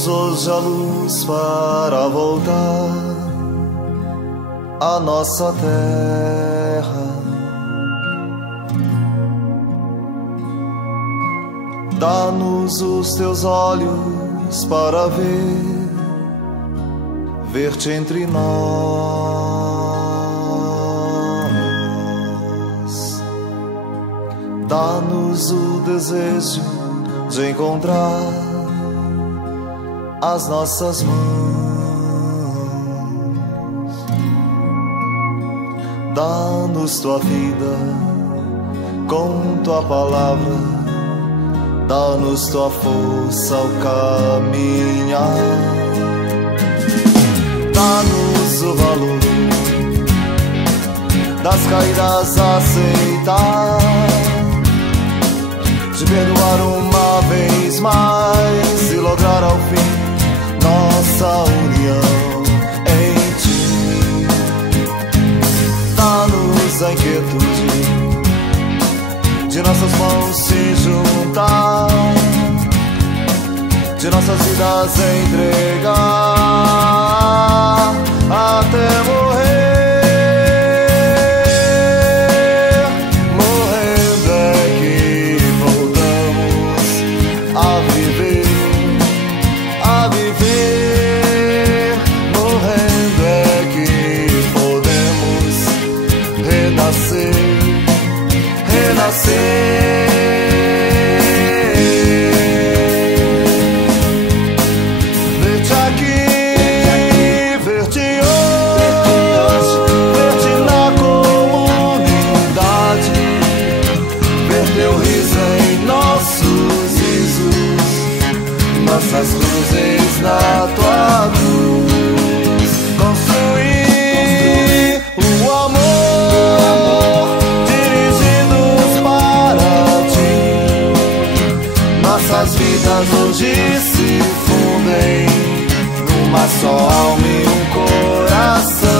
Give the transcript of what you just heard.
Tomamos hoje a luz para voltar à nossa terra. Dá-nos os teus olhos para ver-te entre nós. Dá-nos o desejo de encontrar as nossas mãos. Dá-nos tua vida com tua palavra, dá-nos tua força ao caminhar. Dá-nos o valor das caídas a aceitar, de perdoar uma vez mais e lograr ao fim nossa união em ti. Dá-nos a inquietude de nossas mãos se juntar, de nossas vidas entregar até morrer. Morrendo é que voltamos a viver, a viver. Morrendo é que podemos renascer, renascer. Ver-te aqui, ver-te hoje, ver-te na comunidade, ver teu riso em nossos risos, nossas cruzes na tua cruz. Construir o amor, dirigidos para ti. Nossas vidas hoje se fundem numa só alma e um coração.